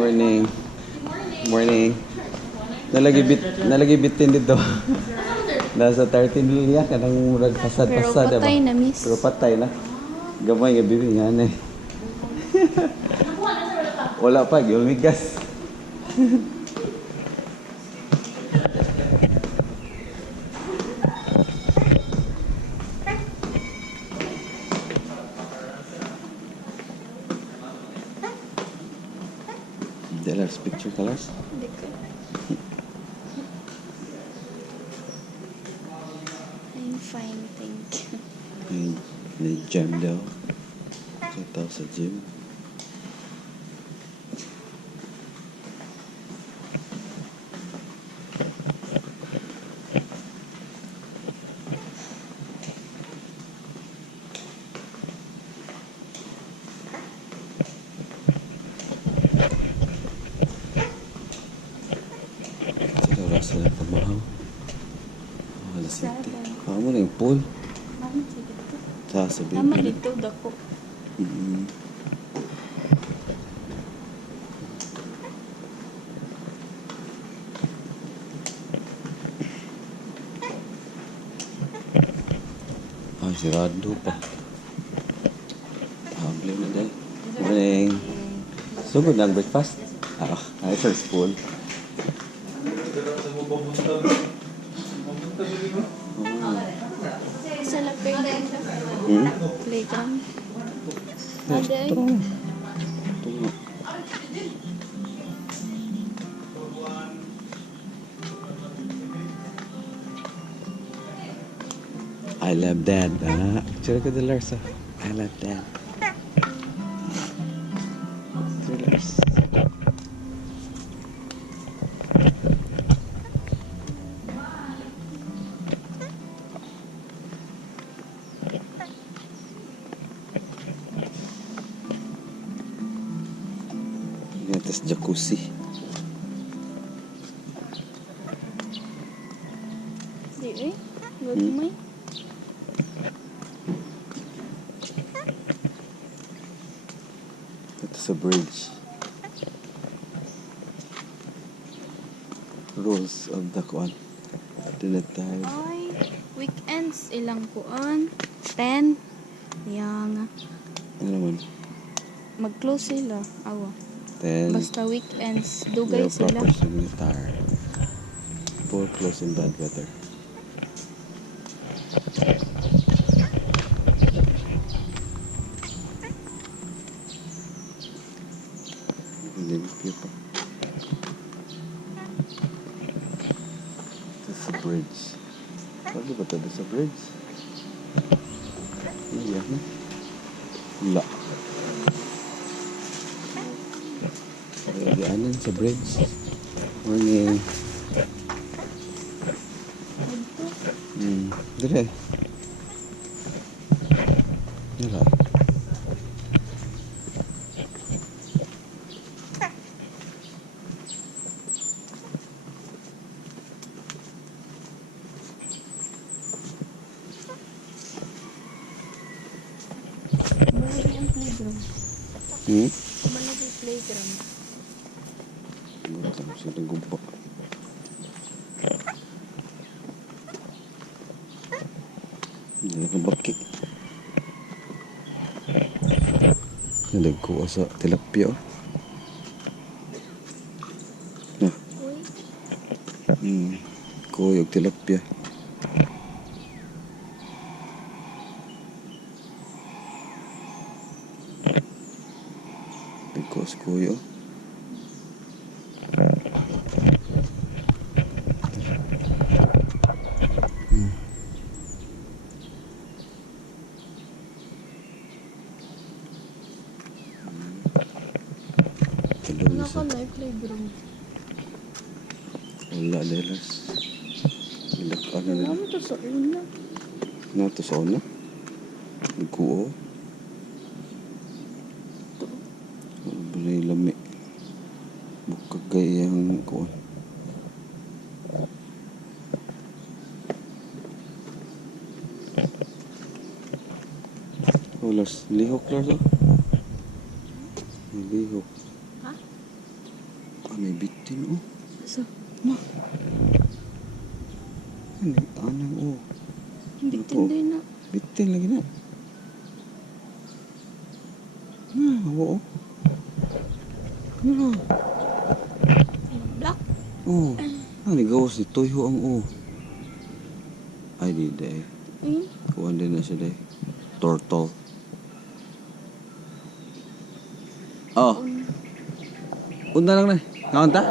Morning. Morning. Nalagi bitin dito. Nasa 13 niya kanang murag pasad-pasad Pero patay na, miss. Pero patay na. Gamay nga bibi nga na. Wala pa giumigas. Dealers picture colors. I'm fine, thank you. Ni-jam daw. Kita sa gym. Rasa na pamahaw. Alas 7. Kamu na yung pool. Mami, sige to. Sasabihin Tama ko na. dito, dako. Sirado pa. Hable na dahil. Morning. Sugod na ang breakfast? Ay, sa school. Sa lapay dito. Playground. Aday. Ito. I love dad. Picture ko de Lars. I love dad. Lars. Atas jacuzzi. Di eh. Gagmay. Ito sa bridge. Rules of the kuan. Tinatawag. Ay, weekends ilang kuan. 10. Yang Ano naman? mag-close sila. Awa. 10. Basta weekends, dugay sila. Proper signatar. For close in bad weather. Limpyo pa. Ito sa bridge. Pwede ba ito sa bridge? Iya na. Wala. Ayan sa bridge. Morning. Dire. Wala. Malaki ang playground. Malaki playground. Bukan siya nagumpa. Hindi na kabaki. Nalagkuha sa tilapia. Kuyog tilapia. Nagkuha sa kuyo. Ano ka live playground? Wala delas. Ano nila? Ano to sa una? Nato sa una. Nagkuha. Balay lami. Bukag gayang kuwan. Lars, lihok Lars oh. Lihok. Ha? may bitin, oh. So, Ano, anang, oh. bitin din na. Bitin lagi na. Oo. Ano? Black. Oh. Ano, gawas ni Toyho ang, oh. Ay, di, day. Kuhan din na siya, day. Turtle. Oh. Unta lang na. Ngaon ta?